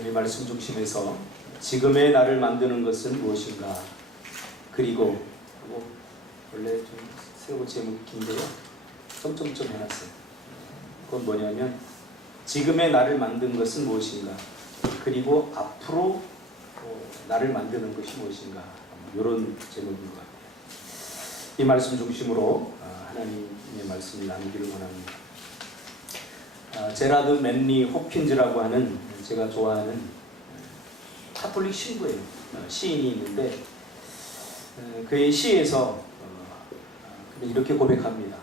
오늘의 말씀 중심에서 지금의 나를 만드는 것은 무엇인가, 그리고 원래 좀 새로 제목이 긴데요, 점점점 해놨어요. 그건 뭐냐면 지금의 나를 만든 것은 무엇인가, 그리고 앞으로 나를 만드는 것이 무엇인가, 이런 제목인 것 같아요. 이 말씀 중심으로 하나님의 말씀을 나누기를 원합니다. 제라드 맨리 호킨즈라고 하는 제가 좋아하는 카톨릭 신부예요. 시인이 있는데 그의 시에서 이렇게 고백합니다.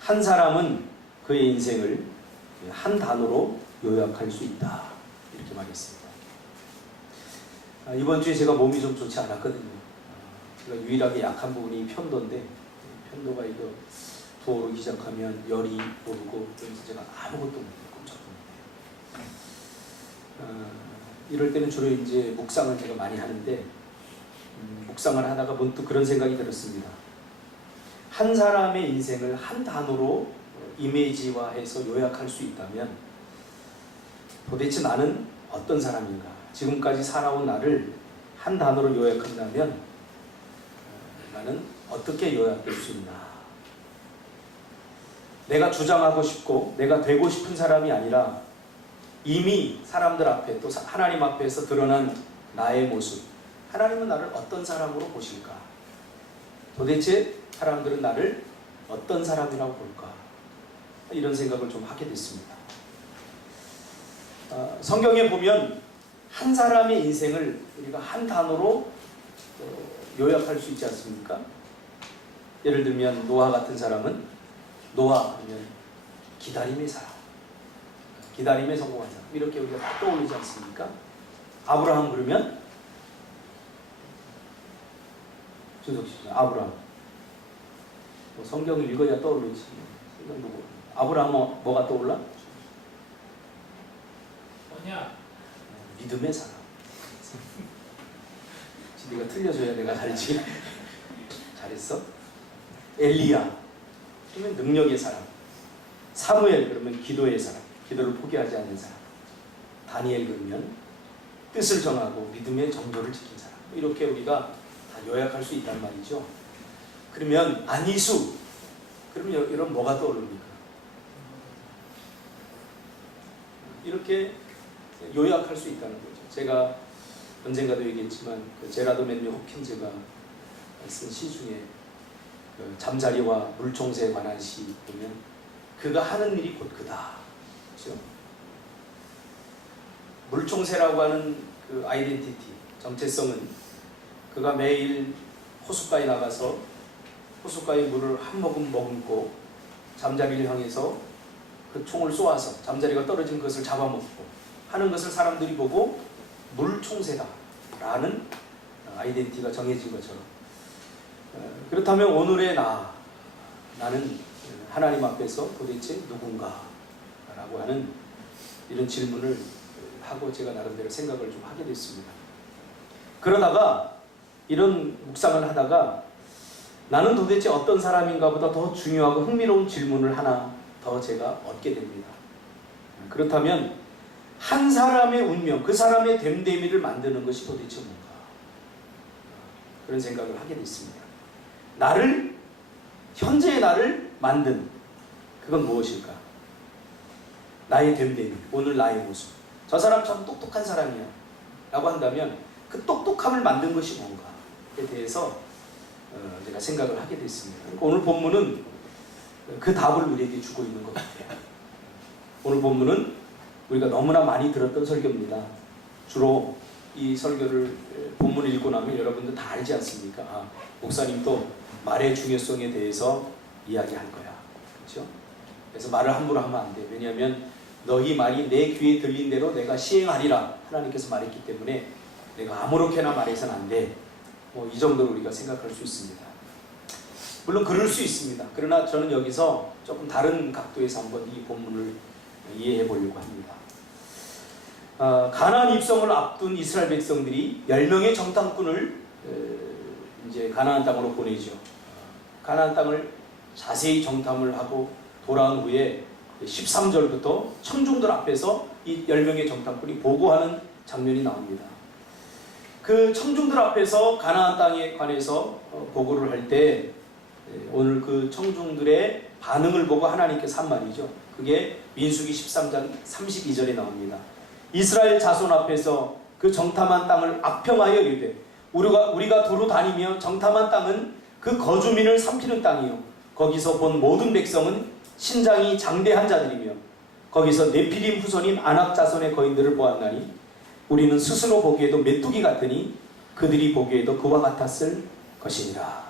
한 사람은 그의 인생을 한 단어로 요약할 수 있다, 이렇게 말했습니다. 이번 주에 제가 몸이 좀 좋지 않았거든요. 제가 유일하게 약한 부분이 편도인데, 편도가 이거 부어오르기 시작하면 열이 오르고, 그래서 제가 아무것도 못해요. 꼼짝도 못해요. 이럴 때는 주로 이제 묵상을 제가 많이 하는데, 묵상을 하다가 문득 그런 생각이 들었습니다. 한 사람의 인생을 한 단어로 이미지화해서 요약할 수 있다면 도대체 나는 어떤 사람인가, 지금까지 살아온 나를 한 단어로 요약한다면 나는 어떻게 요약될 수 있나. 내가 주장하고 싶고 내가 되고 싶은 사람이 아니라 이미 사람들 앞에 또 하나님 앞에서 드러난 나의 모습, 하나님은 나를 어떤 사람으로 보실까, 도대체 사람들은 나를 어떤 사람이라고 볼까, 이런 생각을 좀 하게 됐습니다. 성경에 보면 한 사람의 인생을 우리가 한 단어로 요약할 수 있지 않습니까? 예를 들면 노아 같은 사람은, 노아 그러면 기다림의 사람, 기다림에 성공한 사람, 이렇게 우리가 다 떠올리지 않습니까? 아브라함 그러면 준석 씨, 아브라함 성경을 읽어야 떠오르지. 아브라함 뭐가 떠올라? 뭐냐? 믿음의 사람. 네가 틀려줘야 내가 잘지. 잘했어? 엘리야 그러면 능력의 사람. 사무엘 그러면 기도의 사람, 기도를 포기하지 않는 사람. 다니엘 그러면 뜻을 정하고 믿음의 정도를 지킨 사람. 이렇게 우리가 다 요약할 수 있단 말이죠. 그러면 안희수 그러면 이런 뭐가 떠오릅니까? 이렇게 요약할 수 있다는 거죠. 제가 언젠가도 얘기했지만 그 제라드 맨리 호킨즈가 쓴 시 중에 그 잠자리와 물총새에 관한 시 보면 그가 하는 일이 곧 그다. 그렇죠? 물총새라고 하는 그 아이덴티티, 정체성은 그가 매일 호숫가에 나가서 호숫가의 물을 한 모금 머금고 잠자리를 향해서 그 총을 쏘아서 잠자리가 떨어진 것을 잡아먹고 하는 것을 사람들이 보고 물총새다 라는 아이덴티티가 정해진 것처럼, 그렇다면 오늘의 나는 하나님 앞에서 도대체 누군가 라고 하는 이런 질문을 하고 제가 나름대로 생각을 좀 하게 됐습니다. 그러다가 이런 묵상을 하다가 나는 도대체 어떤 사람인가 보다 더 중요하고 흥미로운 질문을 하나 더 제가 얻게 됩니다. 그렇다면 한 사람의 운명, 그 사람의 됨됨이를 만드는 것이 도대체 뭔가, 그런 생각을 하게 됐습니다. 나를, 현재의 나를 만든 그건 무엇일까? 나의 됨됨이, 오늘 나의 모습. 저 사람 참 똑똑한 사람이야 라고 한다면 그 똑똑함을 만든 것이 뭔가에 대해서 제가 생각을 하게 됐습니다. 그러니까 오늘 본문은 그 답을 우리에게 주고 있는 것 같아요. 오늘 본문은 우리가 너무나 많이 들었던 설교입니다. 주로 이 설교를 본문을 읽고 나면 여러분들 다 알지 않습니까? 목사님도 말의 중요성에 대해서 이야기할 거야. 그렇죠? 그래서 말을 함부로 하면 안 돼. 왜냐하면 너희 말이 내 귀에 들린 대로 내가 시행하리라 하나님께서 말했기 때문에 내가 아무렇게나 말해서는 안 돼. 이 정도로 우리가 생각할 수 있습니다. 물론 그럴 수 있습니다. 그러나 저는 여기서 조금 다른 각도에서 한번 이 본문을 이해해 보려고 합니다. 가나안 입성을 앞둔 이스라엘 백성들이 10명의 정탐꾼을 이제 가나안 땅으로 보내죠. 가나안 땅을 자세히 정탐을 하고 돌아온 후에 13절부터 청중들 앞에서 이 10명의 정탐꾼이 보고하는 장면이 나옵니다. 그 청중들 앞에서 가나안 땅에 관해서 보고를 할 때 오늘 그 청중들의 반응을 보고 하나님께서 한 말이죠. 그게 민수기 13장 32절에 나옵니다. 이스라엘 자손 앞에서 그 정탐한 땅을 악평하여 이르되 우리가 두루 다니며 정탐한 땅은 그 거주민을 삼키는 땅이요 거기서 본 모든 백성은 신장이 장대한 자들이며 거기서 네피림 후손인 아낙 자손의 거인들을 보았나니 우리는 스스로 보기에도 메뚜기 같으니 그들이 보기에도 그와 같았을 것이니라.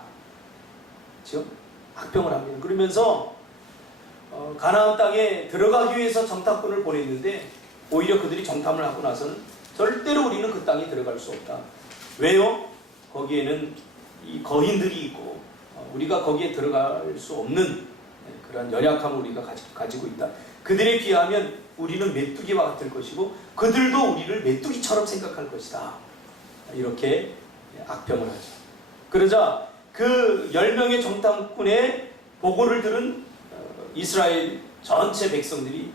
그렇죠? 악평을 합니다. 그러면서 가나안 땅에 들어가기 위해서 정탐꾼을 보냈는데 오히려 그들이 정탐을 하고 나서는 절대로 우리는 그 땅에 들어갈 수 없다. 왜요? 거기에는 이 거인들이 있고 우리가 거기에 들어갈 수 없는 그런 연약함을 우리가 가지고 있다. 그들에 비하면 우리는 메뚜기와 같을 것이고 그들도 우리를 메뚜기처럼 생각할 것이다. 이렇게 악평을 하죠. 그러자 그 10명의 정탐꾼의 보고를 들은 이스라엘 전체 백성들이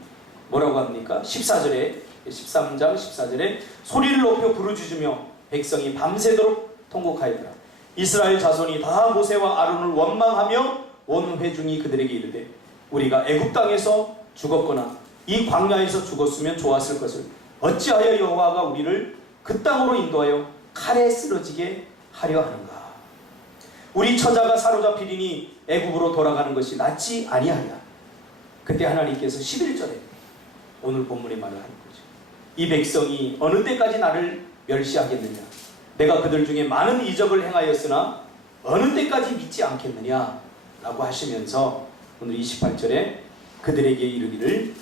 뭐라고 합니까? 14절에 13장 14절에 소리를 높여 부르짖으며 백성이 밤새도록 통곡하였더라. 이스라엘 자손이 다 모세와 아론을 원망하며 온 회중이 그들에게 이르되 우리가 애굽 땅에서 죽었거나 이 광야에서 죽었으면 좋았을 것을 어찌하여 여호와가 우리를 그 땅으로 인도하여 칼에 쓰러지게 하려 하는가? 우리 처자가 사로잡히리니 애굽으로 돌아가는 것이 낫지 아니하냐? 그때 하나님께서 11절에 오늘 본문의 말을 하는 거죠. 이 백성이 어느 때까지 나를 멸시하겠느냐? 내가 그들 중에 많은 이적을 행하였으나 어느 때까지 믿지 않겠느냐? 라고 하시면서 오늘 28절에 그들에게 이르기를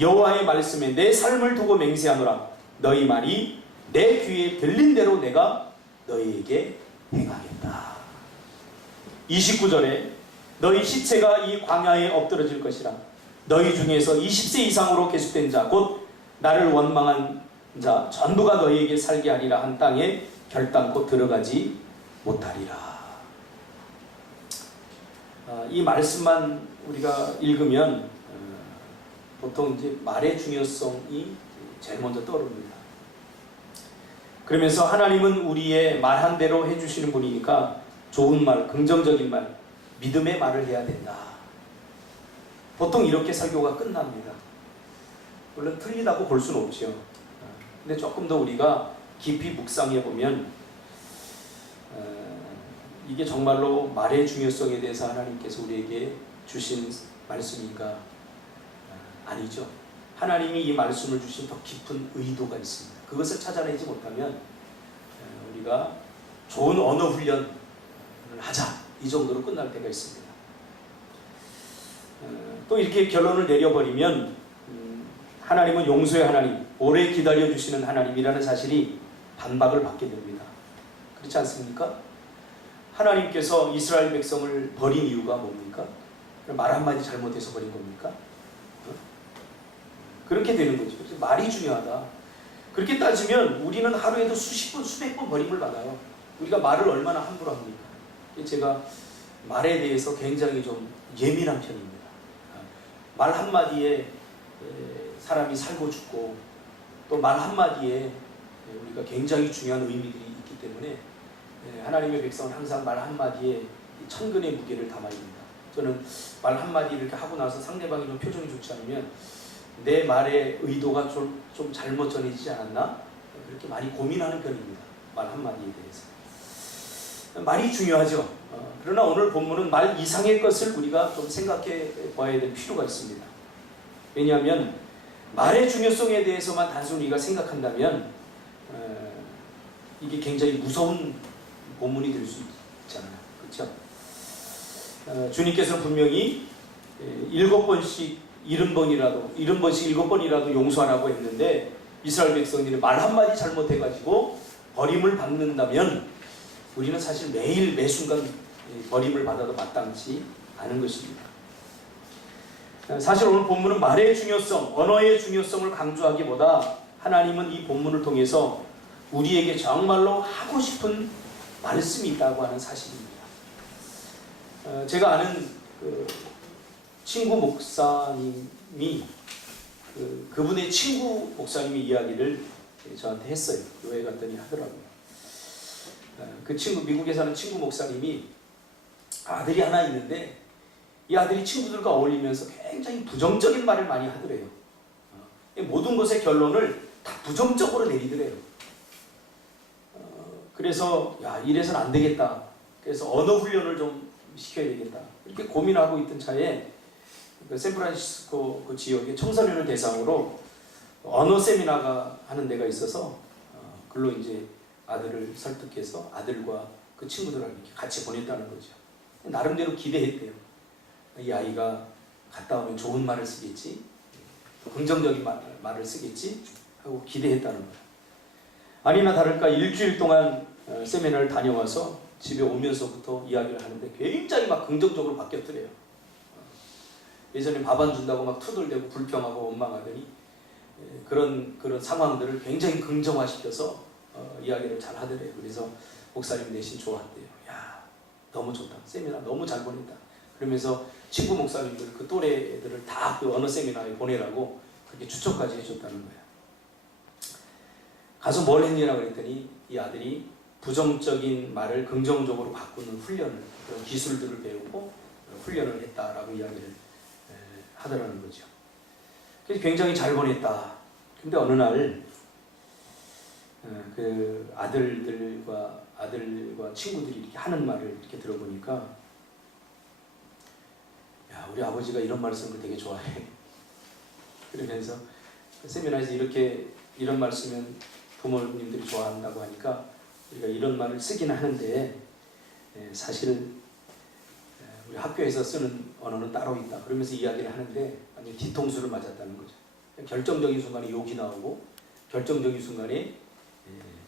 여호와의 말씀에 내 삶을 두고 맹세하노라. 너희 말이 내 귀에 들린 대로 내가 너희에게 행하겠다. 29절에 너희 시체가 이 광야에 엎드러질 것이라. 너희 중에서 20세 이상으로 계속된 자 곧 나를 원망한 자 전부가 너희에게 살게 하리라 한 땅에 결단코 들어가지 못하리라. 이 말씀만 우리가 읽으면 보통 이제 말의 중요성이 제일 먼저 떠오릅니다. 그러면서 하나님은 우리의 말한 대로 해주시는 분이니까 좋은 말, 긍정적인 말, 믿음의 말을 해야 된다. 보통 이렇게 설교가 끝납니다. 물론 틀리다고 볼 수는 없죠. 근데 조금 더 우리가 깊이 묵상해 보면 이게 정말로 말의 중요성에 대해서 하나님께서 우리에게 주신 말씀인가? 아니죠. 하나님이 이 말씀을 주신 더 깊은 의도가 있습니다. 그것을 찾아내지 못하면 우리가 좋은 언어 훈련을 하자 이 정도로 끝날 때가 있습니다. 또 이렇게 결론을 내려버리면 하나님은 용서의 하나님, 오래 기다려주시는 하나님이라는 사실이 반박을 받게 됩니다. 그렇지 않습니까? 하나님께서 이스라엘 백성을 버린 이유가 뭡니까? 말 한마디 잘못해서 버린 겁니까? 그렇게 되는 거죠. 말이 중요하다. 그렇게 따지면 우리는 하루에도 수십 번, 수백 번 버림을 받아요. 우리가 말을 얼마나 함부로 합니까? 제가 말에 대해서 굉장히 좀 예민한 편입니다. 말 한마디에 사람이 살고 죽고 또 말 한마디에 우리가 굉장히 중요한 의미들이 있기 때문에 하나님의 백성은 항상 말 한마디에 천근의 무게를 담아야 됩니다. 저는 말 한마디 이렇게 하고 나서 상대방이 좀 표정이 좋지 않으면 내 말의 의도가 좀 잘못 전해지지 않았나? 그렇게 많이 고민하는 편입니다. 말 한마디에 대해서. 말이 중요하죠. 그러나 오늘 본문은 말 이상의 것을 우리가 좀 생각해 봐야 될 필요가 있습니다. 왜냐하면 말의 중요성에 대해서만 단순히 우리가 생각한다면 이게 굉장히 무서운 본문이 될 수 있잖아요. 그렇죠? 주님께서는 분명히 7번씩 70번이라도 7번이라도 용서하라고 했는데 이스라엘 백성들이 말 한마디 잘못해가지고 버림을 받는다면 우리는 사실 매일 매순간 버림을 받아도 마땅치 않은 것입니다. 사실 오늘 본문은 말의 중요성, 언어의 중요성을 강조하기보다 하나님은 이 본문을 통해서 우리에게 정말로 하고 싶은 말씀이 있다고 하는 사실입니다. 제가 아는 친구 목사님이 목사님이 그분의 친구 목사님이 이야기를 저한테 했어요. 교회 갔더니 하더라고요. 그 친구, 미국에 사는 친구 목사님이 아들이 하나 있는데 이 아들이 친구들과 어울리면서 굉장히 부정적인 말을 많이 하더래요. 모든 것의 결론을 다 부정적으로 내리더래요. 그래서 야, 이래서는 안 되겠다. 그래서 언어 훈련을 좀 시켜야 되겠다. 이렇게 고민하고 있던 차에 그 샌프란시스코 그 지역의 청소년을 대상으로 언어 세미나가 하는 데가 있어서 글로 이제 아들을 설득해서 아들과 그 친구들하고 이렇게 같이 보냈다는 거죠. 나름대로 기대했대요. 이 아이가 갔다 오면 좋은 말을 쓰겠지, 긍정적인 말을 쓰겠지 하고 기대했다는 거예요. 아니나 다를까 일주일 동안 세미나를 다녀와서 집에 오면서부터 이야기를 하는데 굉장히 막 긍정적으로 바뀌었더래요. 예전에 밥 안 준다고 막 투덜대고 불평하고 원망하더니 그런 상황들을 굉장히 긍정화시켜서 이야기를 잘 하더래요. 그래서 목사님 대신 좋았대요. 야, 너무 좋다. 세미나 너무 잘 보냈다. 그러면서 친구 목사님들 그 또래 애들을 다 그 언어 세미나에 보내라고 그렇게 추천까지 해줬다는 거예요. 가서 뭘 했냐고 그랬더니 이 아들이 부정적인 말을 긍정적으로 바꾸는 훈련을, 그런 기술들을 배우고 훈련을 했다라고 이야기를 하더라는 거죠. 그래서 굉장히 잘 보냈다. 근데 어느 날 그 아들과 친구들이 이렇게 하는 말을 이렇게 들어보니까, 야, 우리 아버지가 이런 말 쓰는 거 되게 좋아해. 그러면서 세미나에서 이런 말 쓰면 부모님들이 좋아한다고 하니까 우리가 이런 말을 쓰긴 하는데 사실 우리 학교에서 쓰는 언어는 따로 있다. 그러면서 이야기를 하는데 완전 뒤통수를 맞았다는 거죠. 결정적인 순간에 욕이 나오고 결정적인 순간에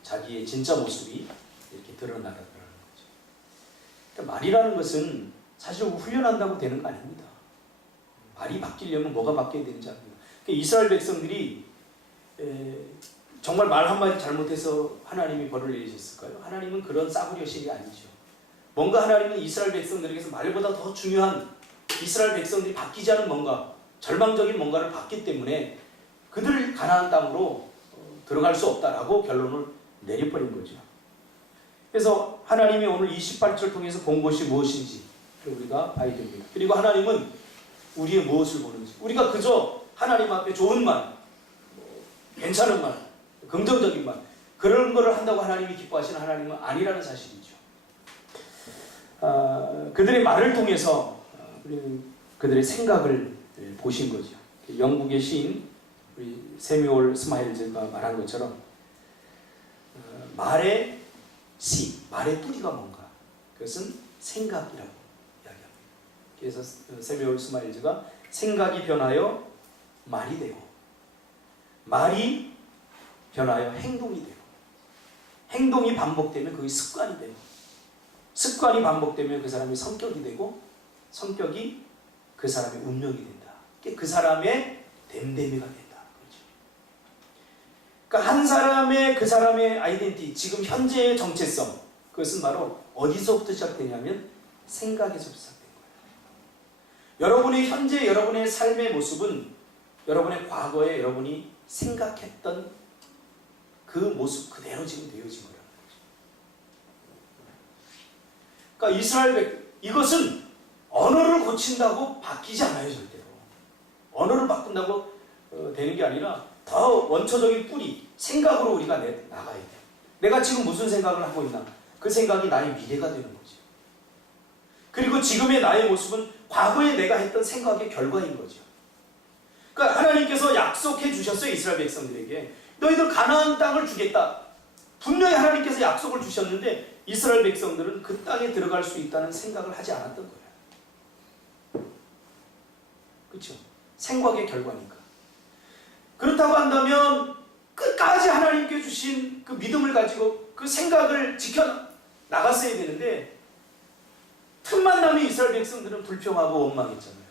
자기의 진짜 모습이 이렇게 드러나더라는 거죠. 그러니까 말이라는 것은 사실 훈련한다고 되는 거 아닙니다. 말이 바뀌려면 뭐가 바뀌어야 되는지 압니다. 그러니까 이스라엘 백성들이 정말 말 한마디 잘못해서 하나님이 벌을 내리셨을까요? 하나님은 그런 싸구려신이 아니죠. 뭔가 하나님은 이스라엘 백성들에게서 말보다 더 중요한 이스라엘 백성들이 바뀌지 않은 뭔가, 절망적인 뭔가를 봤기 때문에 그들을 가나안 땅으로 들어갈 수 없다라고 결론을 내려버린 거죠. 그래서 하나님이 오늘 28절 통해서 본 것이 무엇인지 우리가 봐야 됩니다. 그리고 하나님은 우리의 무엇을 보는지, 우리가 그저 하나님 앞에 좋은 말, 괜찮은 말, 긍정적인 말, 그런 거를 한다고 하나님이 기뻐하시는 하나님은 아니라는 사실이죠. 그들의 말을 통해서 그들의 생각을 보신 거죠. 영국의 시인 우리 세뮤얼 스마일즈가 말한 것처럼 말의 씨, 말의 뿌리가 뭔가, 그것은 생각이라고 이야기합니다. 그래서 세뮤얼 스마일즈가 생각이 변하여 말이 되고, 말이 변하여 행동이 되고, 행동이 반복되면 그게 습관이 되고, 습관이 반복되면 그 사람의 성격이 되고, 성격이 그 사람의 운명이 된다. 그 사람의 됨됨이가 된다. 그러니까 한 사람의, 그 사람의 아이덴티티, 지금 현재의 정체성, 그것은 바로 어디서부터 시작되냐면 생각에서 시작된 거예요. 여러분의 현재, 여러분의 삶의 모습은 여러분의 과거에 여러분이 생각했던 그 모습 그대로 지금 되어진 거라는 거죠. 그러니까 이스라엘 이것은 언어를 고친다고 바뀌지 않아요, 절대로. 언어를 바꾼다고 되는 게 아니라 더 원초적인 뿌리, 생각으로 우리가 나가야 돼요. 내가 지금 무슨 생각을 하고 있나? 그 생각이 나의 미래가 되는 거죠. 그리고 지금의 나의 모습은 과거에 내가 했던 생각의 결과인 거죠. 그러니까 하나님께서 약속해 주셨어요, 이스라엘 백성들에게. 너희들 가나안 땅을 주겠다. 분명히 하나님께서 약속을 주셨는데 이스라엘 백성들은 그 땅에 들어갈 수 있다는 생각을 하지 않았던 거예요. 그렇죠? 생각의 결과니까. 그렇다고 한다면 끝까지 하나님께 주신 그 믿음을 가지고 그 생각을 지켜나갔어야 되는데, 틈만 나면 이스라엘 백성들은 불평하고 원망했잖아요.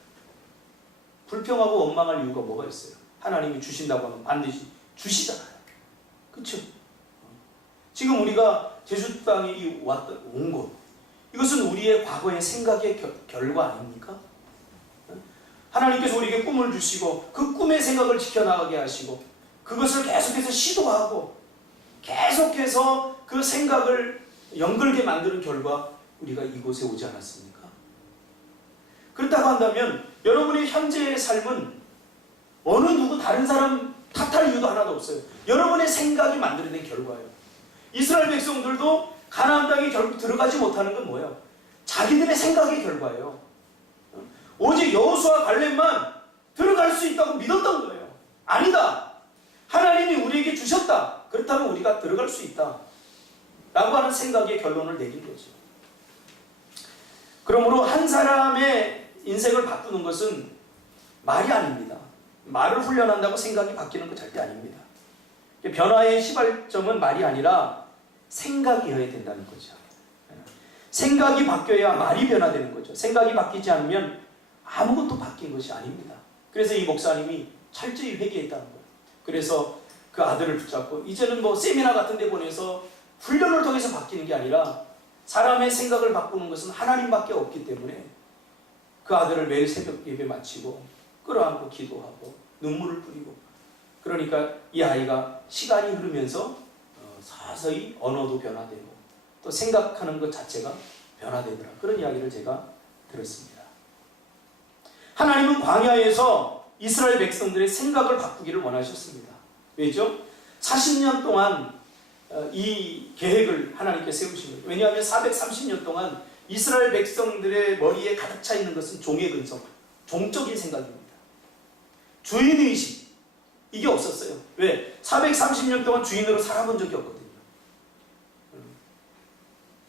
불평하고 원망할 이유가 뭐가 있어요? 하나님이 주신다고 하면 반드시 주시잖아요. 그렇죠? 지금 우리가 제주 땅에 온 곳, 이것은 우리의 과거의 생각의 결과 아닙니까? 하나님께서 우리에게 꿈을 주시고 그 꿈의 생각을 지켜나가게 하시고 그것을 계속해서 시도하고 계속해서 그 생각을 연결게 만드는 결과 우리가 이곳에 오지 않았습니까? 그렇다고 한다면 여러분의 현재의 삶은 어느 누구 다른 사람 탓할 이유도 하나도 없어요. 여러분의 생각이 만들어낸 결과예요. 이스라엘 백성들도 가나안 땅에 결국 들어가지 못하는 건 뭐예요? 자기들의 생각의 결과예요. 오직 여호수아 갈렙만 들어갈 수 있다고 믿었던 거예요. 아니다. 하나님이 우리에게 주셨다. 그렇다면 우리가 들어갈 수 있다. 라고 하는 생각의 결론을 내린 거죠. 그러므로 한 사람의 인생을 바꾸는 것은 말이 아닙니다. 말을 훈련한다고 생각이 바뀌는 건 절대 아닙니다. 변화의 시발점은 말이 아니라 생각이어야 된다는 거죠. 생각이 바뀌어야 말이 변화되는 거죠. 생각이 바뀌지 않으면 아무것도 바뀐 것이 아닙니다. 그래서 이 목사님이 철저히 회개했다는 거예요. 그래서 그 아들을 붙잡고 이제는 뭐 세미나 같은 데 보내서 훈련을 통해서 바뀌는 게 아니라 사람의 생각을 바꾸는 것은 하나님밖에 없기 때문에 그 아들을 매일 새벽 예배 마치고 끌어안고 기도하고 눈물을 뿌리고 그러니까 이 아이가 시간이 흐르면서 서서히 언어도 변화되고 또 생각하는 것 자체가 변화되더라. 그런 이야기를 제가 들었습니다. 하나님은 광야에서 이스라엘 백성들의 생각을 바꾸기를 원하셨습니다. 왜죠? 40년 동안 이 계획을 하나님께 세우신 거예요. 왜냐하면 430년 동안 이스라엘 백성들의 머리에 가득 차 있는 것은 종의 근성, 종적인 생각입니다. 주인의식, 이게 없었어요. 왜? 430년 동안 주인으로 살아본 적이 없거든요.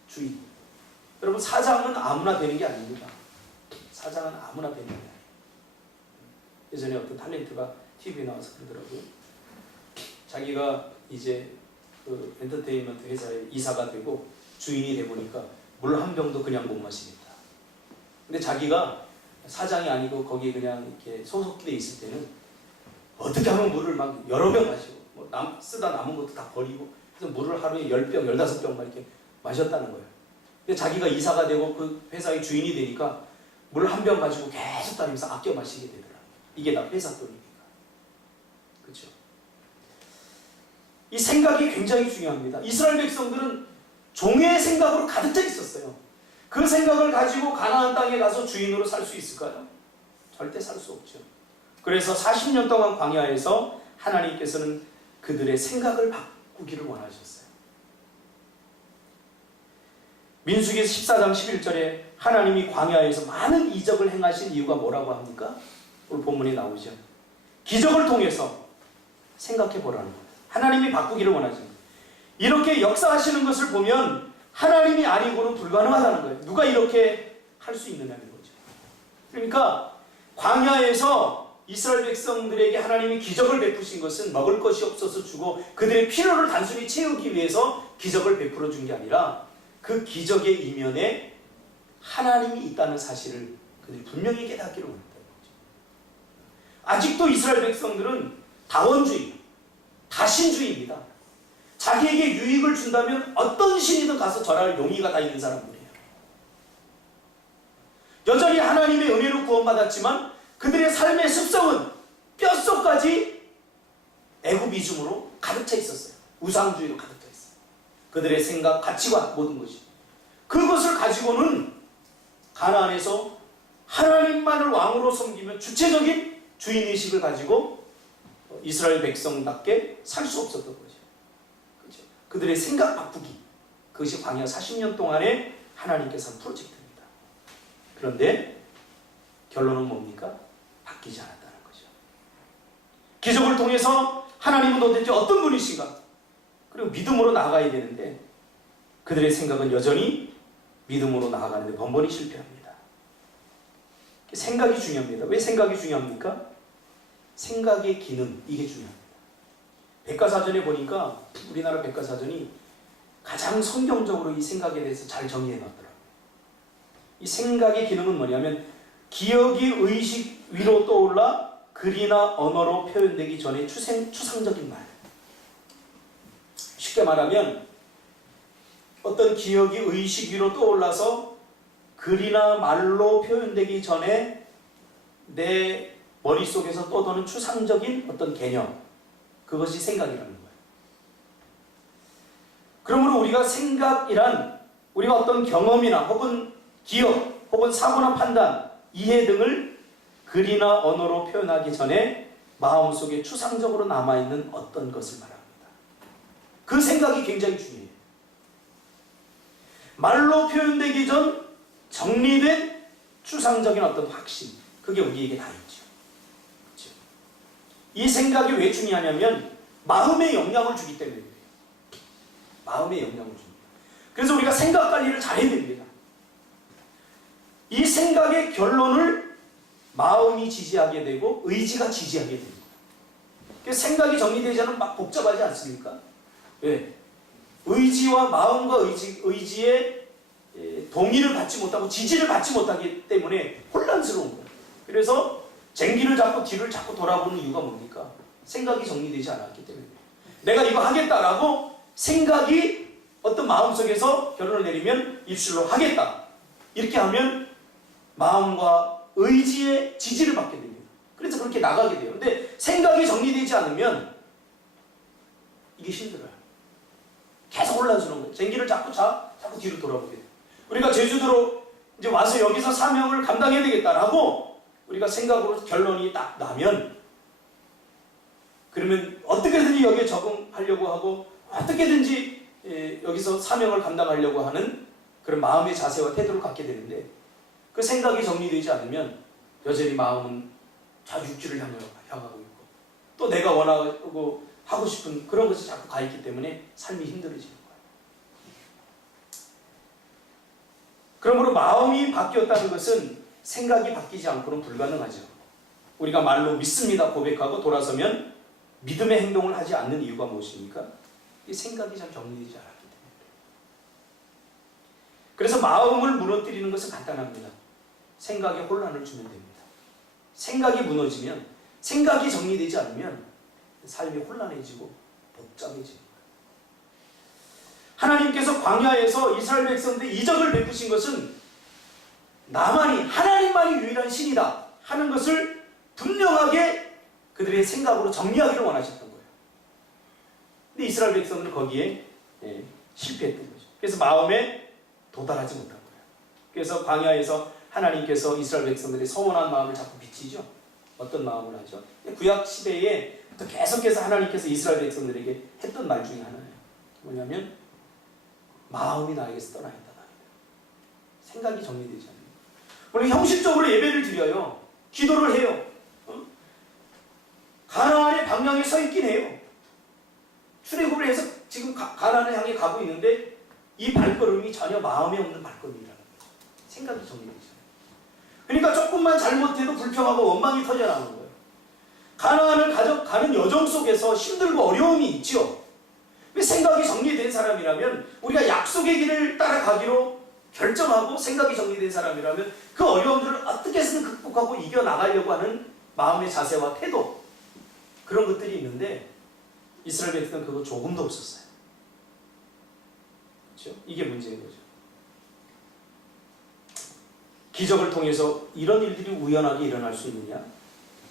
주인. 여러분, 사장은 아무나 되는 게 아닙니다. 사장은 아무나 되는 게 아니에요. 예전에 어떤 탤런트가 TV에 나와서 그러더라고요. 자기가 이제 그 엔터테인먼트 회사의 이사가 되고 주인이 돼 보니까 물 한 병도 그냥 못 마시겠다. 근데 자기가 사장이 아니고 거기에 그냥 이렇게 소속돼 있을 때는 어떻게 하면 물을 막 여러 병 마시고 뭐 쓰다 남은 것도 다 버리고 그래서 물을 하루에 10병, 15병만 이렇게 마셨다는 거예요. 근데 자기가 이사가 되고 그 회사의 주인이 되니까 물 한 병 가지고 계속 다니면서 아껴 마시게 되더라. 이게 다 회사 돈이니까. 그렇죠? 이 생각이 굉장히 중요합니다. 이스라엘 백성들은 종의 생각으로 가득 차 있었어요. 그 생각을 가지고 가나안 땅에 가서 주인으로 살 수 있을까요? 절대 살 수 없죠. 그래서 40년 동안 광야에서 하나님께서는 그들의 생각을 바꾸기를 원하셨어요. 민수기 14장 11절에 하나님이 광야에서 많은 이적을 행하신 이유가 뭐라고 합니까? 오늘 본문에 나오죠. 기적을 통해서 생각해 보라는 거예요. 하나님이 바꾸기를 원하십니다. 이렇게 역사하시는 것을 보면 하나님이 아니고는 불가능하다는 거예요. 누가 이렇게 할 수 있느냐는 거죠. 그러니까 광야에서 이스라엘 백성들에게 하나님이 기적을 베푸신 것은 먹을 것이 없어서 주고 그들의 필요를 단순히 채우기 위해서 기적을 베풀어 준 게 아니라 그 기적의 이면에 하나님이 있다는 사실을 그들이 분명히 깨닫기를 원했다는 거죠. 아직도 이스라엘 백성들은 다원주의, 다신주의입니다. 자기에게 유익을 준다면 어떤 신이든 가서 절할 용의가 다 있는 사람들이에요. 여전히 하나님의 은혜로 구원받았지만 그들의 삶의 습성은 뼛속까지 애굽이즘으로 가득 차 있었어요. 우상주의로 가득 차 있어요. 그들의 생각, 가치관, 모든 것이. 그것을 가지고는 가나안에서 하나님만을 왕으로 섬기면 주체적인 주인의식을 가지고 이스라엘 백성답게 살 수 없었던 거죠. 그렇죠? 그들의 생각 바꾸기. 그것이 광야 40년 동안의 하나님께서 한 프로젝트입니다. 그런데 결론은 뭡니까? 바뀌지 않았다는 거죠. 기적을 통해서 하나님은 도대체 어떤 분이신가? 그리고 믿음으로 나아가야 되는데 그들의 생각은 여전히 믿음으로 나아가는데 번번이 실패합니다. 생각이 중요합니다. 왜 생각이 중요합니까? 생각의 기능, 이게 중요합니다. 백과사전에 보니까 우리나라 백과사전이 가장 성경적으로 이 생각에 대해서 잘 정리해 놨더라고요. 이 생각의 기능은 뭐냐면 기억이 의식 위로 떠올라 글이나 언어로 표현되기 전에 추상적인 말. 쉽게 말하면 어떤 기억이 의식 위로 떠올라서 글이나 말로 표현되기 전에 내 머릿속에서 떠도는 추상적인 어떤 개념, 그것이 생각이라는 거예요. 그러므로 우리가 생각이란 우리가 어떤 경험이나 혹은 기억, 혹은 사고나 판단, 이해 등을 글이나 언어로 표현하기 전에 마음속에 추상적으로 남아있는 어떤 것을 말합니다. 그 생각이 굉장히 중요해요. 말로 표현되기 전 정리된 추상적인 어떤 확신, 그게 우리에게 다 있죠. 그렇죠? 이 생각이 왜 중요하냐면 마음에 영향을 주기 때문에 그래요. 마음에 영향을 줍니다. 그래서 우리가 생각 관리를 잘해야 됩니다. 이 생각의 결론을 마음이 지지하게 되고 의지가 지지하게 됩니다. 그래서 생각이 정리되지 않으면 막 복잡하지 않습니까? 왜? 의지와 마음과 의지의 동의를 받지 못하고 지지를 받지 못하기 때문에 혼란스러운 거예요. 그래서 쟁기를 잡고 뒤를 자꾸 돌아보는 이유가 뭡니까? 생각이 정리되지 않았기 때문에. 내가 이거 하겠다라고 생각이 어떤 마음속에서 결론을 내리면 입술로 하겠다. 이렇게 하면 마음과 의지의 지지를 받게 됩니다. 그래서 그렇게 나가게 돼요. 근데 생각이 정리되지 않으면 이게 힘들어요. 계속 혼란스러운 거예요. 쟁기를 자꾸 뒤로 돌아보게 돼요. 우리가 제주도로 이제 와서 여기서 사명을 감당해야 되겠다라고 우리가 생각으로 결론이 딱 나면, 그러면 어떻게든지 여기에 적응하려고 하고 어떻게든지 여기서 사명을 감당하려고 하는 그런 마음의 자세와 태도를 갖게 되는데, 그 생각이 정리되지 않으면 여전히 마음은 자유주의를 향하고 있고 또 내가 원하고 하고 싶은 그런 것이 자꾸 가 있기 때문에 삶이 힘들어지는 거예요. 그러므로 마음이 바뀌었다는 것은 생각이 바뀌지 않고는 불가능하죠. 우리가 말로 믿습니다 고백하고 돌아서면 믿음의 행동을 하지 않는 이유가 무엇입니까? 이 생각이 잘 정리되지 않았기 때문에. 그래서 마음을 무너뜨리는 것은 간단합니다. 생각에 혼란을 주면 됩니다. 생각이 무너지면, 생각이 정리되지 않으면 삶이 혼란해지고 복잡해지는 거예요. 하나님께서 광야에서 이스라엘 백성들의 이적을 베푸신 것은 나만이, 하나님만이 유일한 신이다 하는 것을 분명하게 그들의 생각으로 정리하기를 원하셨던 거예요. 근데 이스라엘 백성들은 거기에 실패했던 거죠. 그래서 마음에 도달하지 못한 거예요. 그래서 광야에서 하나님께서 이스라엘 백성들의 서운한 마음을 자꾸 비치죠. 어떤 마음을 하죠? 구약 시대에 또 계속해서 하나님께서 이스라엘 백성들에게 했던 말 중에 하나예요. 뭐냐면 마음이 나에게서 떠나 있다. 생각이 정리되지 않아요. 우리 형식적으로 예배를 드려요. 기도를 해요. 가나안의 방향에 서 있긴 해요. 출애굽을 해서 지금 가나안을 향해 가고 있는데 이 발걸음이 전혀 마음에 없는 발걸음이라는 거죠. 생각이 정리되지 않아요. 그러니까 조금만 잘못해도 불평하고 원망이 터져나오는 거예요. 가나안을 가는 여정 속에서 힘들고 어려움이 있죠. 생각이 정리된 사람이라면, 우리가 약속의 길을 따라가기로 결정하고 생각이 정리된 사람이라면 그 어려움들을 어떻게 해서든 극복하고 이겨나가려고 하는 마음의 자세와 태도, 그런 것들이 있는데 이스라엘 백성은 그거 조금도 없었어요. 그렇죠? 이게 문제인 거죠. 기적을 통해서 이런 일들이 우연하게 일어날 수 있느냐?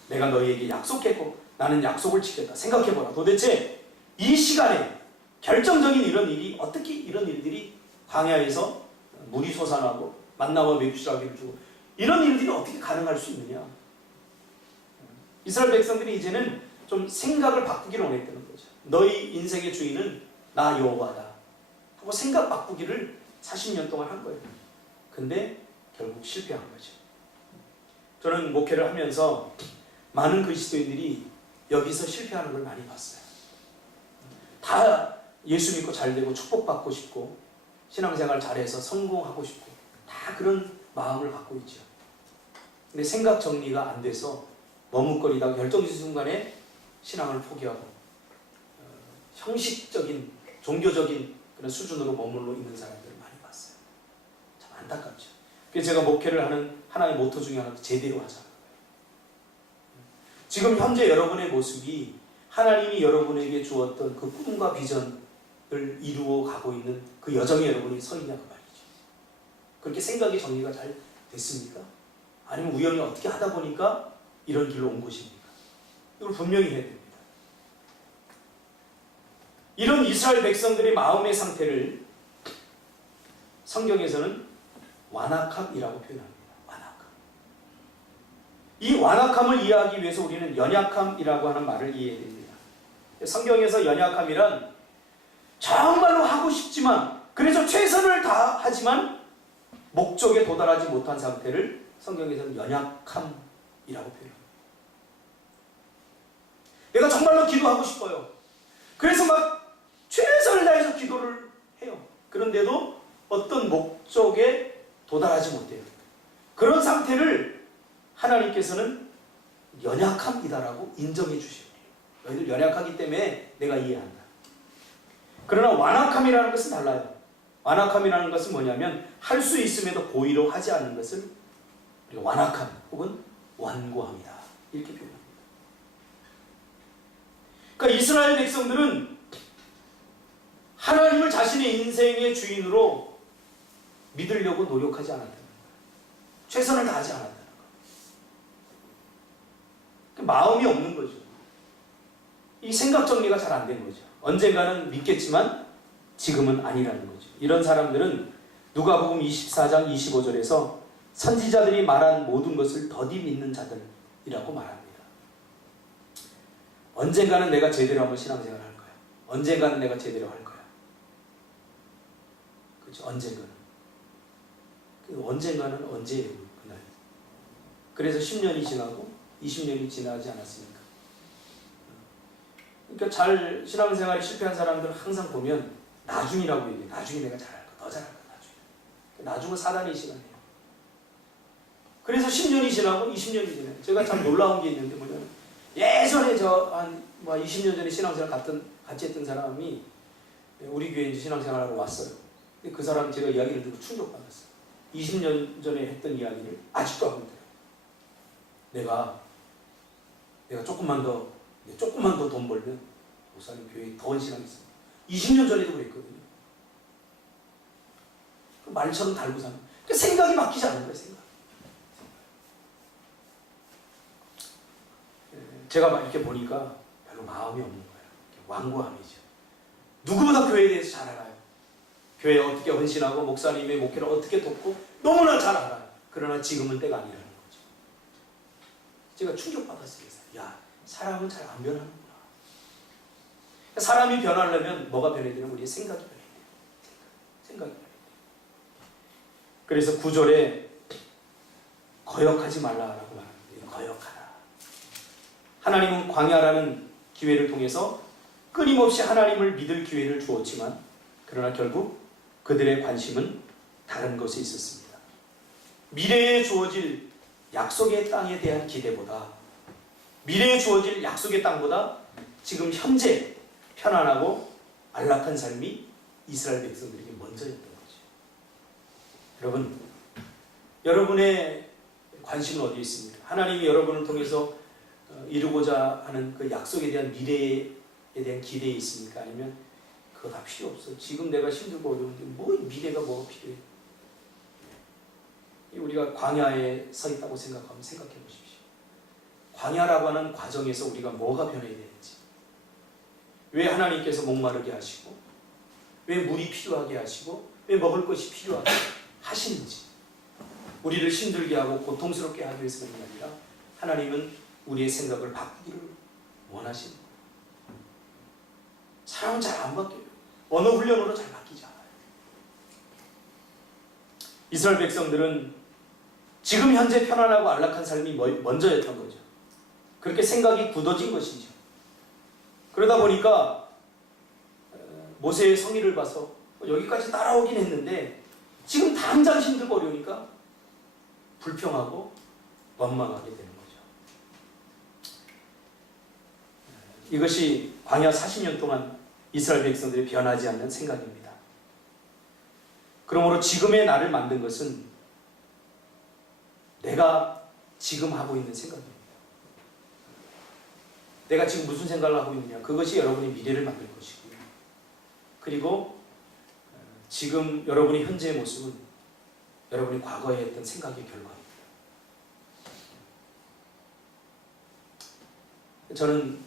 내가 너희에게 약속했고 나는 약속을 지켰다. 생각해보라. 도대체 이 시간에 결정적인 이런 일이, 어떻게 이런 일들이 광야에서 물이 솟아나고 만나와 메추라기를 주고 이런 일들이 어떻게 가능할 수 있느냐? 이스라엘 백성들이 이제는 좀 생각을 바꾸기를 원했다는 거죠. 너희 인생의 주인은 나 여호와다 하고 생각 바꾸기를 40년 동안 한 거예요. 근데 결국 실패한 거죠. 저는 목회를 하면서 많은 그리스도인들이 여기서 실패하는 걸 많이 봤어요. 다 예수 믿고 잘 되고 축복받고 싶고 신앙생활 잘해서 성공하고 싶고 다 그런 마음을 갖고 있죠. 근데 생각 정리가 안 돼서 머뭇거리다가 결정적인 순간에 신앙을 포기하고 형식적인 종교적인 그런 수준으로 머물러 있는 사람들을 많이 봤어요. 참 안타깝죠. 그래서 제가 목회를 하는 하나의 모토 중에 하나도 제대로 하자는 거예요. 지금 현재 여러분의 모습이 하나님이 여러분에게 주었던 그 꿈과 비전을 이루어 가고 있는 그 여정에 여러분이 서 있냐 그 말이죠. 그렇게 생각이 정리가 잘 됐습니까? 아니면 우연히 어떻게 하다 보니까 이런 길로 온 것입니까? 이걸 분명히 해야 됩니다. 이런 이스라엘 백성들의 마음의 상태를 성경에서는 완악함이라고 표현합니다. 완악함. 이 완악함을 이해하기 위해서 우리는 연약함이라고 하는 말을 이해해야 됩니다. 성경에서 연약함이란 정말로 하고 싶지만, 그래서 최선을 다하지만 목적에 도달하지 못한 상태를 성경에서는 연약함이라고 표현합니다. 내가 정말로 기도하고 싶어요. 그래서 막 최선을 다해서 기도를 해요. 그런데도 어떤 목적에 도달하지 못해요. 그런 상태를 하나님께서는 연약함이다라고 인정해 주시는 거예요. 너희들 연약하기 때문에 내가 이해한다. 그러나 완악함이라는 것은 달라요. 완악함이라는 것은 뭐냐면 할 수 있음에도 고의로 하지 않는 것을 우리가 완악함 혹은 완고함이다, 이렇게 표현합니다. 그러니까 이스라엘 백성들은 하나님을 자신의 인생의 주인으로 믿으려고 노력하지 않았다는 거예요. 최선을 다하지 않았다는 거예요. 마음이 없는 거죠. 이 생각 정리가 잘 안 된 거죠. 언젠가는 믿겠지만 지금은 아니라는 거죠. 이런 사람들은 누가복음 24장 25절에서 선지자들이 말한 모든 것을 더디 믿는 자들이라고 말합니다. 언젠가는 내가 제대로 한번 신앙생활을 할 거야. 언젠가는 내가 제대로 할 거야. 그렇죠? 언젠가는. 언젠가는 언제예요? 그날. 그래서 10년이 지나고 20년이 지나지 않았습니까? 그러니까 잘 신앙생활이 실패한 사람들은 항상 보면 나중이라고 얘기해요. 나중에 내가 잘할 거, 더 잘할 거, 나중에. 나중은 사단의 시간이에요. 그래서 10년이 지나고 20년이 지나요. 제가 참 놀라운 게 있는데 뭐냐면, 예전에 한 20년 전에 신앙생활 같이 했던 사람이 우리 교회에 신앙생활하러 왔어요. 근데 그 사람 제가 이야기를 듣고 충격받았어요. 20년 전에 했던 이야기를 아직도 하고 있더라고요. 내가 조금만 더 돈 벌면 목사님 교회에 더 헌신하겠습니다. 20년 전에도 그랬거든요. 그 말처럼 달고 사는. 그 생각이 바뀌지 않는 거예요. 생각. 제가 막 이렇게 보니까 별로 마음이 없는 거예요. 완고함이죠. 누구보다 교회에 대해서 잘 알아요. 교회에 어떻게 헌신하고 목사님의 목회를 어떻게 돕고 너무나 잘 알아요. 그러나 지금은 때가 아니라는 거죠. 제가 충격받았어요. 야, 사람은 잘 안 변하는구나. 사람이 변하려면 뭐가 변해야 되는? 우리의 생각이 변해야 돼요. 생각이 변해야 돼요. 그래서 9절에 거역하지 말라라고 말합니다. 거역하라. 하나님은 광야라는 기회를 통해서 끊임없이 하나님을 믿을 기회를 주었지만, 그러나 결국 그들의 관심은 다른 것에 있었습니다. 미래에 주어질 약속의 땅에 대한 기대보다, 미래에 주어질 약속의 땅보다 지금 현재 편안하고 안락한 삶이 이스라엘 백성들에게 먼저였던 거죠. 여러분, 여러분의 관심은 어디에 있습니까? 하나님이 여러분을 통해서 이루고자 하는 그 약속에 대한 미래에 대한 기대에 있습니까? 아니면 그거 다 필요 없어요. 지금 내가 힘들고 어려운데 미래가 뭐가 필요해? 우리가 광야에 서 있다고 생각하면 생각해 보십시오. 광야라고 하는 과정에서 우리가 뭐가 변해야 되는지, 왜 하나님께서 목마르게 하시고, 왜 물이 필요하게 하시고, 왜 먹을 것이 필요하게 하시는지, 우리를 힘들게 하고 고통스럽게 하기 위해서 그런 게 아니라 하나님은 우리의 생각을 바꾸기를 원하시는 거예요. 사람은 잘 안 바뀌어요. 어느 훈련으로 잘 바뀌지 않아요. 이스라엘 백성들은 지금 현재 편안하고 안락한 삶이 먼저였던 거죠. 그렇게 생각이 굳어진 것이죠. 그러다 보니까 모세의 성의를 봐서 여기까지 따라오긴 했는데 지금 당장 힘들고 어려우니까 불평하고 원망하게 되는 거죠. 이것이 광야 40년 동안 이스라엘 백성들이 변하지 않는 생각입니다. 그러므로 지금의 나를 만든 것은 내가 지금 하고 있는 생각입니다. 내가 지금 무슨 생각을 하고 있느냐, 그것이 여러분의 미래를 만들 것이고요. 그리고 지금 여러분의 현재의 모습은 여러분이 과거에 했던 생각의 결과입니다. 저는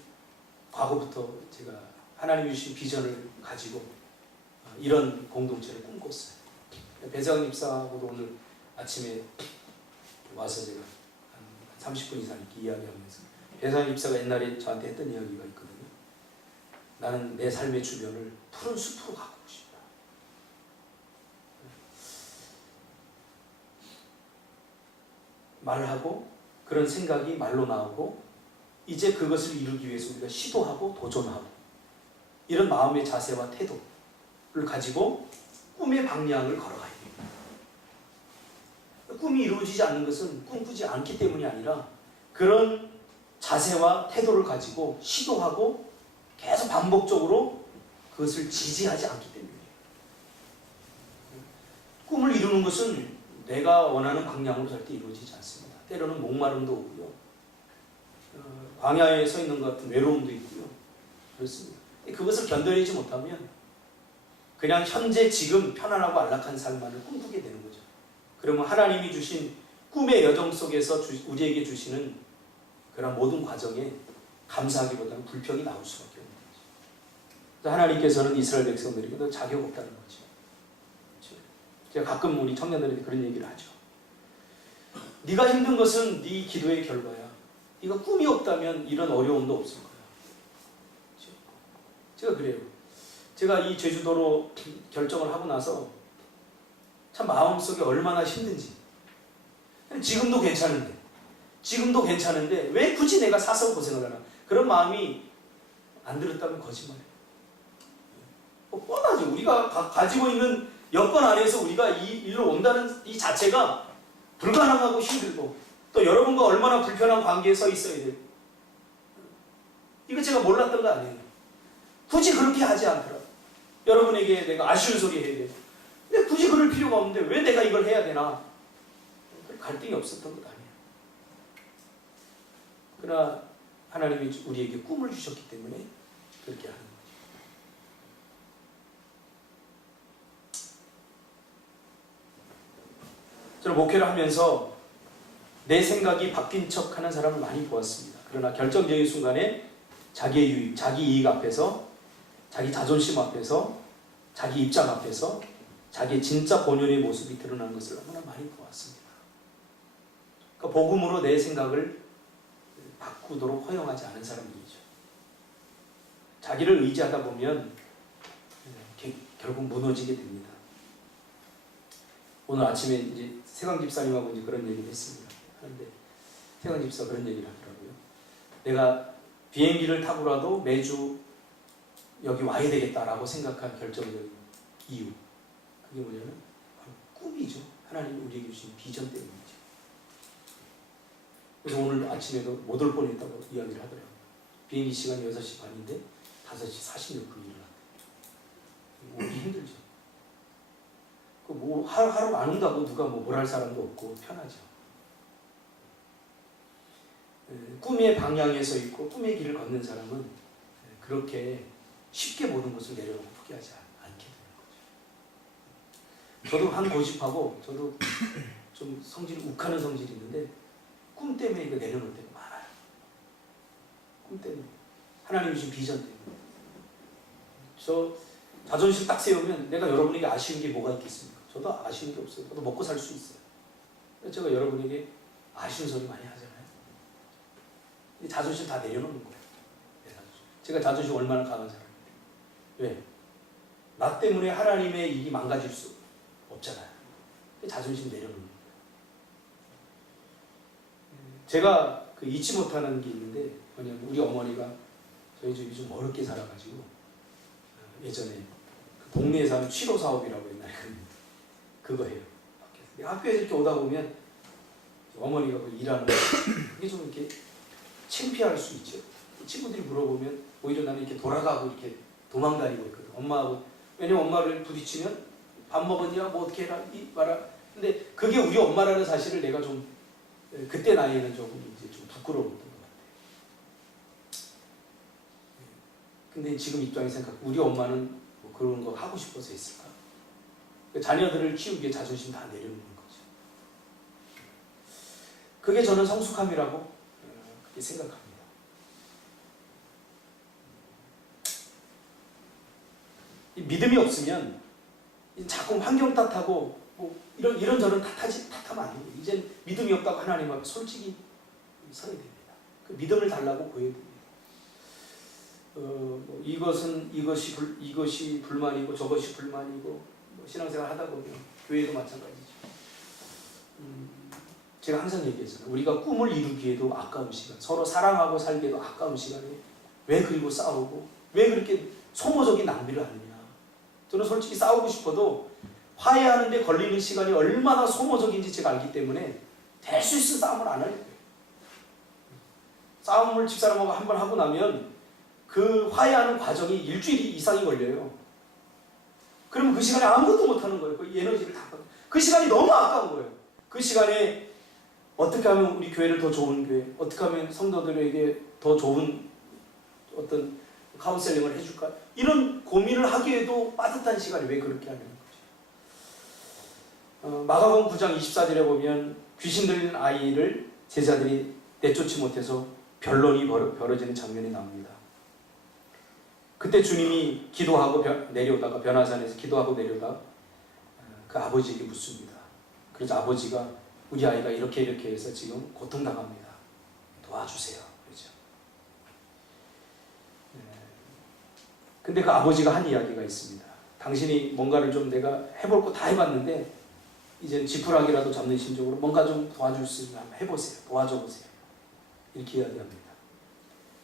과거부터 제가 하나님이 주신 비전을 가지고 이런 공동체를 꿈꿨어요. 배세왕 집사하고도 오늘 아침에 와서 제가 한 30분 이상 이렇게 이야기하면서 배세왕 집사가 옛날에 저한테 했던 이야기가 있거든요. 나는 내 삶의 주변을 푸른 숲으로 가꾸고 싶다. 말하고 그런 생각이 말로 나오고 이제 그것을 이루기 위해서 우리가 시도하고 도전하고 이런 마음의 자세와 태도를 가지고 꿈의 방향을 걸어가야 됩니다. 꿈이 이루어지지 않는 것은 꿈꾸지 않기 때문이 아니라 그런 자세와 태도를 가지고 시도하고 계속 반복적으로 그것을 지지하지 않기 때문이에요. 꿈을 이루는 것은 내가 원하는 방향으로 절대 이루어지지 않습니다. 때로는 목마름도 오고요. 광야에 서 있는 것 같은 외로움도 있고요. 그렇습니다. 그것을 견뎌내지 못하면 그냥 현재 지금 편안하고 안락한 삶만을 꿈꾸게 되는 거죠. 그러면 하나님이 주신 꿈의 여정 속에서 우리에게 주시는 그런 모든 과정에 감사하기보다는 불평이 나올 수밖에 없는 거죠. 하나님께서는 이스라엘 백성들에게 너 자격 없다는 거죠. 그렇죠? 제가 가끔 우리 청년들에게 그런 얘기를 하죠. 네가 힘든 것은 네 기도의 결과야. 네가 꿈이 없다면 이런 어려움도 없을 거야. 그렇죠? 제가 그래요. 제가 이 제주도로 결정을 하고 나서 참 마음속에 얼마나 힘든지. 지금도 괜찮은데 왜 굳이 내가 사서 고생을 하나. 그런 마음이 안 들었다면 거짓말이에요. 뻔하죠. 우리가 가지고 있는 여건 안에서 우리가 이 일로 온다는 이 자체가 불가능하고 힘들고 또 여러분과 얼마나 불편한 관계에 서 있어야 돼요. 이거 제가 몰랐던 거 아니에요. 굳이 그렇게 하지 않더라고요. 여러분에게 내가 아쉬운 소리 해야 돼요. 근데 굳이 그럴 필요가 없는데 왜 내가 이걸 해야 되나? 갈등이 없었던 것 아니에요. 그러나 하나님이 우리에게 꿈을 주셨기 때문에 그렇게 하는 거죠. 저는 목회를 하면서 내 생각이 바뀐 척 하는 사람을 많이 보았습니다. 그러나 결정적인 순간에 자기의 유익, 자기 이익 앞에서, 자기 자존심 앞에서, 자기 입장 앞에서 자기의 진짜 본연의 모습이 드러나는 것을 너무나 많이 보았습니다. 그러니까 복음으로 내 생각을 바꾸도록 허용하지 않은 사람들이죠. 자기를 의지하다 보면 결국 무너지게 됩니다. 오늘 아침에 이제 세강 집사님하고 이제 그런 얘기를 했습니다. 그런데 세강 집사 그런 얘기를 하더라고요. 내가 비행기를 타고라도 매주 여기 와야 되겠다라고 생각한 결정적인 이유. 그게 뭐냐면 꿈이죠. 하나님이 우리에게 주신 비전 때문이죠. 그래서 오늘 아침에도 못 올 뻔했다고 이야기를 하더라고요. 비행기 시간이 6시 반인데 5시 40몇 분에 일어났대요. 오기 힘들죠. 뭐 하루 안 온다고 누가 뭘 할 사람도 없고 편하죠. 꿈의 방향에 서 있고 꿈의 길을 걷는 사람은 그렇게 쉽게 모든 것을 내려놓고 포기하지 않게 되는 거죠. 저도 한 고집하고 저도 좀 성질이 욱하는 성질이 있는데 꿈 때문에 이거 내려놓을 때가 많아요. 꿈 때문에. 하나님이 주신 비전 때문에. 저 자존심 딱 세우면 내가 여러분에게 아쉬운 게 뭐가 있겠습니까? 저도 아쉬운 게 없어요. 저도 먹고 살 수 있어요. 제가 여러분에게 아쉬운 소리 많이 하잖아요. 자존심 다 내려놓는 거예요. 제가 자존심 얼마나 강한 사람인데. 왜? 나 때문에 하나님의 일이 망가질 수 없잖아요. 자존심 내려놓는 거예요. 제가 잊지 못하는 게 있는데 뭐냐면 우리 어머니가 저희 집이 좀 어렵게 살아가지고 예전에 그 동네에 사는 취로 사업이라고 옛날에 그거 해요. 학교에서 이렇게 오다 보면 어머니가 일하는 거 그게 좀 이렇게 창피할 수 있죠. 친구들이 물어보면 오히려 나는 이렇게 돌아가고 이렇게 도망다니고 있거든. 엄마하고. 왜냐면 엄마를 부딪히면 밥 먹었냐 뭐 어떻게 해라 이 말아. 근데 그게 우리 엄마라는 사실을 내가 좀 그때 나이에는 조금 이제 좀 부끄러웠던 것 같아요. 근데 지금 입장에 생각, 우리 엄마는 뭐 그런 거 하고 싶어서 했을까? 자녀들을 키우기에 자존심 다 내려놓는 거죠. 그게 저는 성숙함이라고 그렇게 생각합니다. 믿음이 없으면 자꾸 환경 탓하고 뭐 이런저런 탓하면 안 돼요. 이제 믿음이 없다고 하나님 앞에 솔직히 서야 됩니다. 그 믿음을 달라고 구해야 됩니다. 뭐 이것이 불만이고 저것이 불만이고 뭐 신앙생활 하다 보면 교회도 마찬가지죠. 제가 항상 얘기했잖아요. 우리가 꿈을 이루기에도 아까운 시간, 서로 사랑하고 살기에도 아까운 시간에 왜 그리고 싸우고 왜 그렇게 소모적인 낭비를 하느냐. 저는 솔직히 싸우고 싶어도 화해하는 데 걸리는 시간이 얼마나 소모적인지 제가 알기 때문에 될 수 있는 싸움을 안 할 거예요. 싸움을 집사람하고 한번 하고 나면 그 화해하는 과정이 일주일 이상이 걸려요. 그러면 그 시간에 아무것도 못하는 거예요. 그 에너지를 다. 그 시간이 너무 아까운 거예요. 그 시간에 어떻게 하면 우리 교회를 더 좋은 교회, 어떻게 하면 성도들에게 더 좋은 어떤 카운셀링을 해줄까? 이런 고민을 하기에도 빠듯한 시간이 왜 그렇게 하는 거죠? 마가복음 9장 24절에 보면 귀신 들린 아이를 제자들이 내쫓지 못해서 변론이 벌어지는 장면이 나옵니다. 그때 주님이 기도하고 내려오다가 변화산에서 기도하고 내려오다가 그 아버지에게 묻습니다. 그래서 아버지가 우리 아이가 이렇게 해서 지금 고통당합니다. 도와주세요. 그렇죠. 근데 그 아버지가 한 이야기가 있습니다. 당신이 뭔가를 좀 내가 해볼 거 다 해봤는데 이제 지푸라기라도 잡는 심정으로 뭔가 좀 도와줄 수 있으면 한번 해보세요. 도와줘보세요. 이렇게 이야기합니다.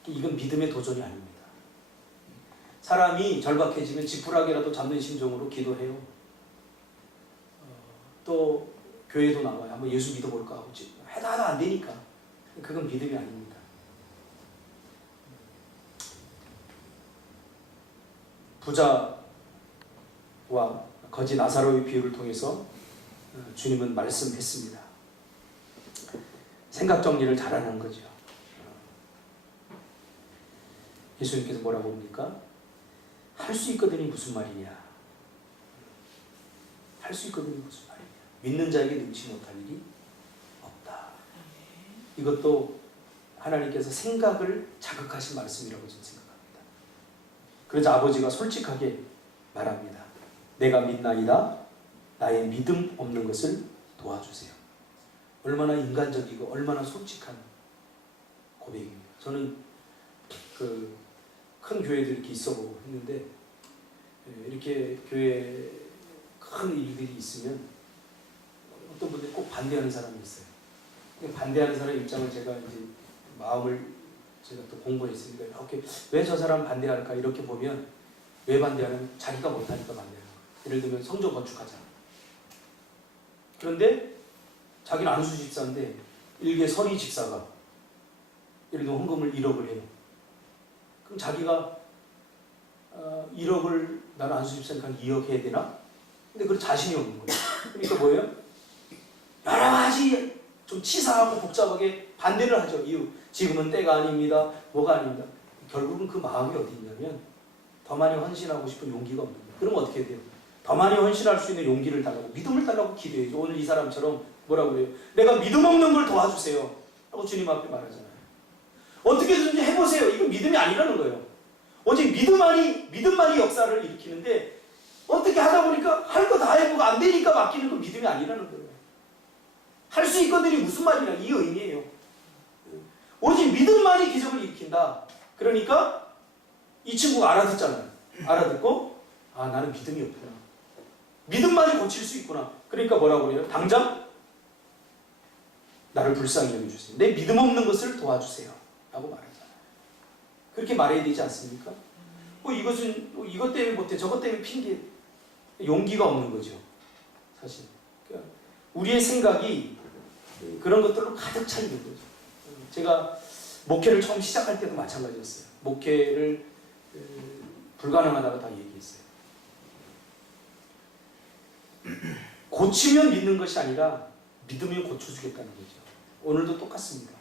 이건 믿음의 도전이 아닙니다. 사람이 절박해지면 지푸라기라도 잡는 심정으로 기도해요. 또 교회도 나와요. 한번 예수 믿어볼까 하고 하다 안 되니까. 그건 믿음이 아닙니다. 부자와 거지 나사로의 비유를 통해서 주님은 말씀했습니다. 생각 정리를 잘하는 거죠. 예수님께서 뭐라고 합니까? 할 수 있거든이 무슨 말이냐? 할 수 있거든이 무슨 말이냐? 믿는 자에게 능치 못할 일이 없다. 이것도 하나님께서 생각을 자극하신 말씀이라고 저는 생각합니다. 그래서 아버지가 솔직하게 말합니다. 내가 믿나이다. 나의 믿음 없는 것을 도와주세요. 얼마나 인간적이고 얼마나 솔직한 고백입니다. 저는 그 큰 교회들 이렇게 있어보고 했는데 이렇게 교회 큰 일들이 있으면 어떤 분들이 꼭 반대하는 사람이 있어요. 반대하는 사람 입장을 제가 이제 마음을 제가 또 공부했으니까 이렇게 왜 저 사람 반대할까 이렇게 보면 왜 반대하냐면 자기가 못하니까 반대하는 거예요. 예를 들면 성전 건축하자. 그런데 자기는 안수 집사인데 일개 서리 집사가 예를 들면 헌금을 1억을 해요. 그럼 자기가 1억을 나는 안수 집사니까 2억 해야 되나? 근데 그런 자신이 없는 거예요. 그러니까 뭐예요? 여러 가지 좀 치사하고 복잡하게 반대를 하죠. 이유. 지금은 때가 아닙니다. 뭐가 아닙니다. 결국은 그 마음이 어디 있냐면 더 많이 헌신하고 싶은 용기가 없는 거예요. 그럼 어떻게 해야 돼요? 더 많이 헌신할 수 있는 용기를 달라고 믿음을 달라고 기도해야죠. 오늘 이 사람처럼 뭐라고 그래요? 내가 믿음 없는 걸 도와주세요. 하고 주님 앞에 말하잖아요. 어떻게든지 해보세요. 이건 믿음이 아니라는 거예요. 오직 믿음만이 역사를 일으키는데 어떻게 하다 보니까 할 거 다 해보고 안 되니까 맡기는 건 믿음이 아니라는 거예요. 할 수 있거든이 무슨 말이냐 이 의미예요. 오직 믿음만이 기적을 일으킨다. 그러니까 이 친구가 알아듣잖아요. 알아듣고 아 나는 믿음이 없구나. 믿음만이 고칠 수 있구나. 그러니까 뭐라고 그래요? 당장 나를 불쌍히 여겨주세요. 내 믿음 없는 것을 도와주세요. 라고 말하잖아요. 그렇게 말해야 되지 않습니까? 이것 때문에 못해, 저것 때문에 핑계, 용기가 없는 거죠. 사실. 그러니까 우리의 생각이 그런 것들로 가득 차 있는 거죠. 제가 목회를 처음 시작할 때도 마찬가지였어요. 목회를 불가능하다고 다 얘기했어요. 고치면 믿는 것이 아니라 믿으면 고쳐주겠다는 거죠. 오늘도 똑같습니다.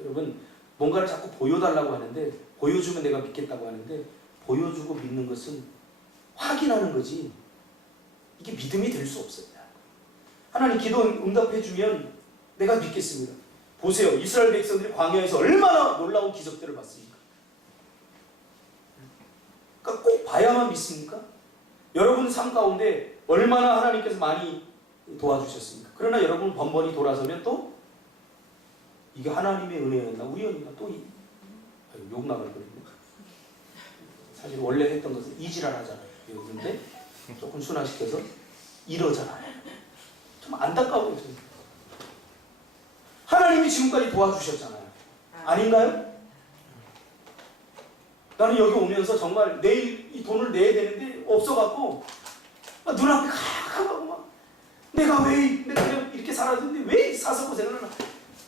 여러분, 뭔가를 자꾸 보여달라고 하는데 보여주면 내가 믿겠다고 하는데 보여주고 믿는 것은 확인하는 거지 이게 믿음이 될 수 없습니다. 하나님 기도 응답해주면 내가 믿겠습니다. 보세요. 이스라엘 백성들이 광야에서 얼마나 놀라운 기적들을 봤습니까? 그러니까 꼭 봐야만 믿습니까? 여러분 삶 가운데 얼마나 하나님께서 많이 도와주셨습니까? 그러나 여러분 번번이 돌아서면 또 이게 하나님의 은혜였나 우리 은혜가 또 욕 나갈 거거든요. 사실 원래 했던 것은 이지랄 하잖아요. 그런데 조금 순화시켜서 이러잖아요. 좀 안타까워요. 하나님이 지금까지 도와주셨잖아요. 아닌가요? 나는 여기 오면서 정말 내일 이 돈을 내야 되는데 없어갖고 눈앞에 가까워 막 내가 이렇게 살았는데 왜 사서 고생을 하나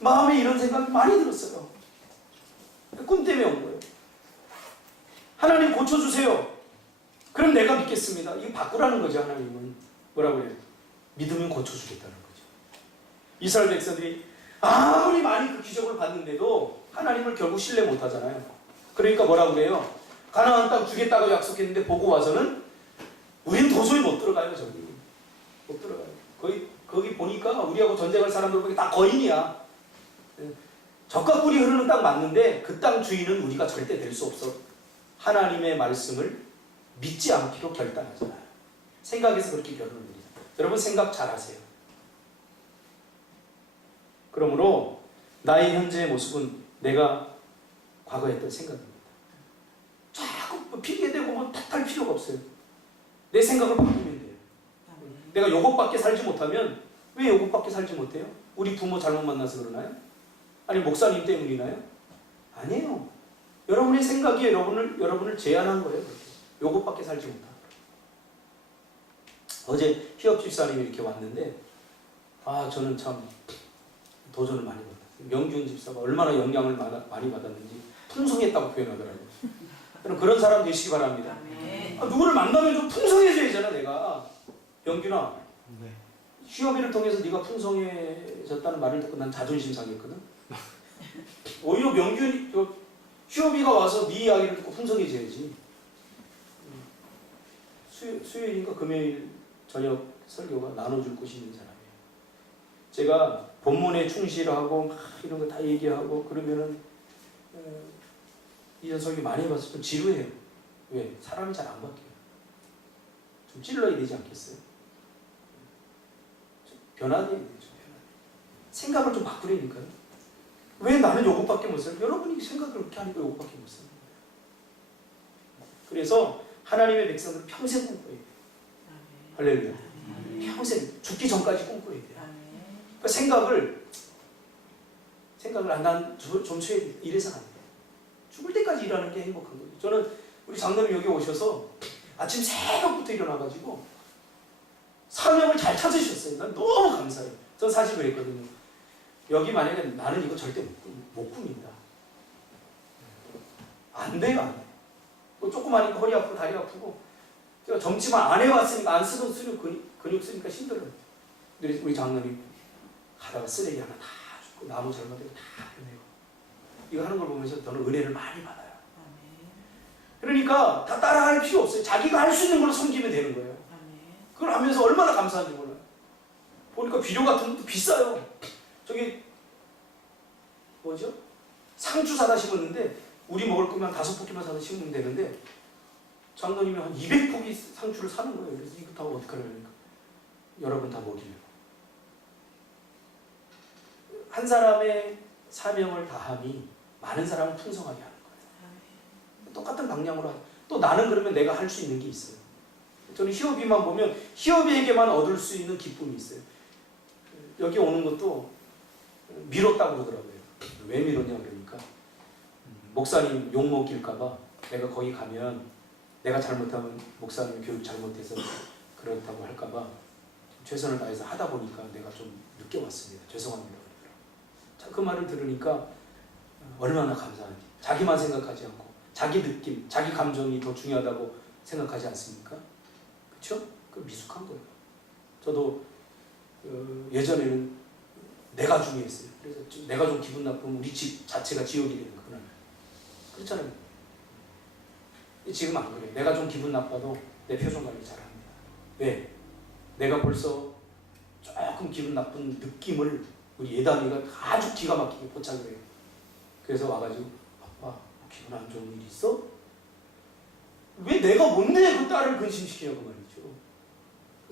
마음에 이런 생각이 많이 들었어요. 꿈 때문에 온 거예요. 하나님 고쳐주세요. 그럼 내가 믿겠습니다. 이거 바꾸라는 거죠. 하나님은 뭐라고 그래요? 믿으면 고쳐주겠다는 거죠. 이스라엘 백성들이 아무리 많이 그 기적을 봤는데도 하나님을 결국 신뢰 못하잖아요. 그러니까 뭐라고 그래요? 가나안 땅 주겠다고 약속했는데 보고 와서는 우린 도저히 못 들어가요. 저기 못 들어가요. 거기 보니까 우리하고 전쟁할 사람들 보니 다 거인이야. 젖과 꿀이 흐르는 땅 맞는데 그 땅 주인은 우리가 절대 될 수 없어. 하나님의 말씀을 믿지 않기로 결단하잖아요. 생각에서 그렇게 결론을 내리잖아요. 여러분 생각 잘하세요. 그러므로 나의 현재의 모습은 내가 과거에 했던 생각입니다. 자꾸 핑계대고 뭐 탓할 필요가 없어요. 내 생각을 바꾸면 돼요. 내가 요것밖에 살지 못하면 왜 요것밖에 살지 못해요? 우리 부모 잘못 만나서 그러나요? 아니 목사님 때문이나요? 아니에요. 여러분의 생각이 여러분을 제한한 거예요. 요것밖에 살지 못하고. 어제 히업 집사님이 이렇게 왔는데 저는 참 도전을 많이 받았어요. 명균 집사가 얼마나 영향을 많이 받았는지 풍성했다고 표현하더라고요. 여러분 그런 사람 되시기 바랍니다. 누구를 만나면 좀 풍성해져야잖아 내가. 명균아, 네. 히업이를 통해서 네가 풍성해졌다는 말을 듣고 난 자존심 상했거든. 오히려 히업이가 와서 네 이야기를 듣고 풍성해져야지. 수요일인가 금요일 저녁 설교가 나눠줄 곳이 있는 사람이에요. 제가 본문에 충실하고 막 이런 거 다 얘기하고 그러면은 이런 설교 많이 해봤을 때 지루해요. 왜? 사람이 잘 안 바뀌어요. 좀 찔러야 되지 않겠어요? 좀 변화돼야 돼요. 생각을 좀 바꾸려니까요. 왜 나는 요것밖에 못 살아요? 여러분이 생각을 그렇게 하니까 요것밖에 못 살아요. 그래서 하나님의 백성들은 평생 꿈꿔야 돼요. 할렐루야. 평생 죽기 전까지 꿈꿔야 돼요. 그러니까 생각을 난 좀 쳐야 돼. 이래서는 안 돼요. 죽을 때까지 일하는 게 행복한 거예요. 저는 우리 장로님 여기 오셔서 아침 새벽부터 일어나가지고 사명을 잘 찾으셨어요. 난 너무 감사해요. 전 사실 그랬거든요. 여기 만약에 나는 이거 절대 못 꾸민다. 안 돼요, 안 돼. 뭐 조그마니까 허리 아프고 다리 아프고 제가 점치만 안 해왔으니까 안 쓰던 근육 쓰니까 힘들어요. 우리 장로님 가다가 쓰레기 하나 다 줍고 나무 잘못되고 다 보내고 이거 하는 걸 보면서 저는 은혜를 많이 받아요. 그러니까 다 따라할 필요 없어요. 자기가 할 수 있는 걸로 섬기면 되는 거예요. 그걸 하면서 얼마나 감사한지 몰라요. 보니까 비료 같은 것도 비싸요. 저기 뭐죠? 상추 사다 심었는데 우리 먹을 거면 5포기만 사다 심으면 되는데 장로님이 한 200포기 상추를 사는 거예요. 그래서 이거 다 어떡하려니까 여러분 다 먹이려고. 한 사람의 사명을 다함이 많은 사람을 풍성하게 하는 거예요. 똑같은 방향으로 하죠. 또 나는 그러면 내가 할 수 있는 게 있어요. 저는 히업이만 보면 히업에게만 얻을 수 있는 기쁨이 있어요. 여기 오는 것도 미뤘다고 그러더라고요. 왜 미뤘냐 그러니까 목사님 욕먹일까봐 내가 거기 가면 내가 잘못하면 목사님 교육 잘못해서 그렇다고 할까봐 최선을 다해서 하다 보니까 내가 좀 늦게 왔습니다. 죄송합니다. 그 말을 들으니까 얼마나 감사한지. 자기만 생각하지 않고 자기 느낌, 자기 감정이 더 중요하다고 생각하지 않습니까? 그렇죠? 그 미숙한 거예요. 저도 예전에는 내가 중요했어요. 그래서 내가 좀 기분 나쁘면 우리 집 자체가 지옥이 되는 그날. 그렇잖아요. 지금 안 그래요. 내가 좀 기분 나빠도 내 표정 관리 잘합니다. 왜? 내가 벌써 조금 기분 나쁜 느낌을 우리 예담이가 아주 기가 막히게 포착을 해요. 그래서 와가지고 아빠 기분 안 좋은 일 있어? 왜 내가 뭔데 그 딸을 근심시키냐고 말이죠.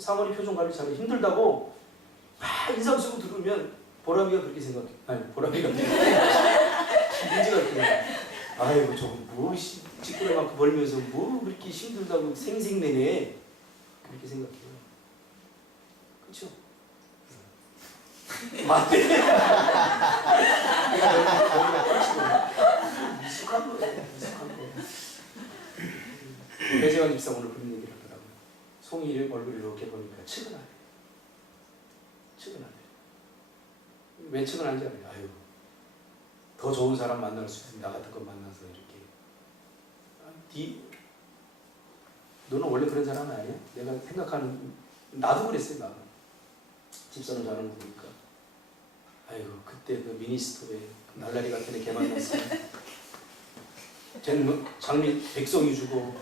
사모님 표정 관리 잘해. 힘들다고 막 인상 쓰고 들으면 보람이가 그렇게 생각해. 아니, 보람이가 민지가 그렇게 생각해. 아이고, 저거 뭐 찌끄레만큼 벌면서 뭐 그렇게 힘들다고 생색내네. 그렇게 생각해요. 그렇죠? 맞네. 미숙한 거예요. 미숙한 거. 배재환 집사 오늘 그런 얘기를 하더라고요. 송이 얼굴을 이렇게 보니까 측은하네. 측은하네. 왜 측은한지 알아요? 아유, 더 좋은 사람 만날 수 있으면 나 같은 거 만나서 이렇게. 너는 원래 그런 사람 아니야? 내가 생각하는, 나도 그랬어요, 나도. 집사람 자는 거 보니까. 아이고, 그때 그 미니스토에 그 날라리 같은 애 걔 만났으면 쟤는 장미 백송이 주고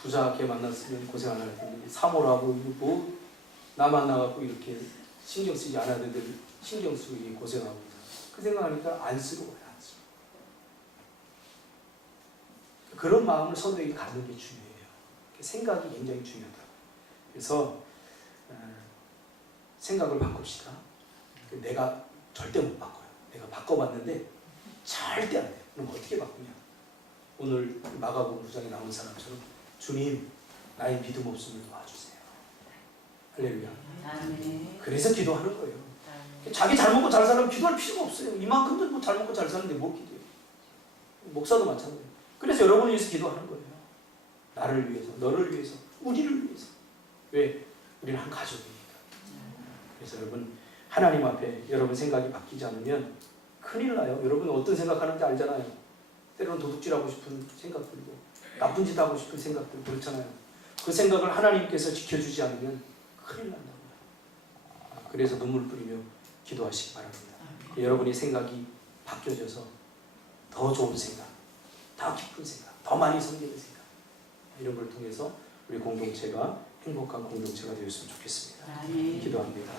부자 걔 만났으면 고생 안 할 텐데 사모라고 뭐 나 만나갖고 이렇게 신경 쓰지 않아도 될 신경 쓰고 고생하고 그 생각하니까 안쓰러워요. 안쓰러워. 그런 마음을 성도에게 갖는 게 중요해요. 생각이 굉장히 중요하다고. 그래서 생각을 바꿉시다. 내가 절대 못 바꿔요. 내가 바꿔봤는데 절대 안 돼요. 그럼 어떻게 바꾸냐? 오늘 마가복음 9장에 나온 사람처럼 주님, 나의 믿음 없음을 도와주세요. 할렐루야. 아멘. 그래서 기도하는 거예요. 아멘. 자기 잘 먹고 잘 살면 기도할 필요가 없어요. 이만큼도 뭐 잘 먹고 잘 사는데 뭘 기도해요? 목사도 마찬가지예요. 그래서 여러분을 위해서 기도하는 거예요. 나를 위해서, 너를 위해서, 우리를 위해서. 왜? 우리는 한 가족이니까. 그래서 여러분, 하나님 앞에 여러분 생각이 바뀌지 않으면 큰일 나요. 여러분 어떤 생각하는지 알잖아요. 때로는 도둑질하고 싶은 생각 들고 나쁜 짓 하고 싶은 생각 들고 그렇잖아요. 그 생각을 하나님께서 지켜주지 않으면 큰일 난다고요. 그래서 눈물 뿌리며 기도하시기 바랍니다. 여러분의 생각이 바뀌어져서 더 좋은 생각, 더 깊은 생각, 더 많이 섬기는 생각, 이런 걸 통해서 우리 공동체가 행복한 공동체가 되었으면 좋겠습니다. 기도합니다.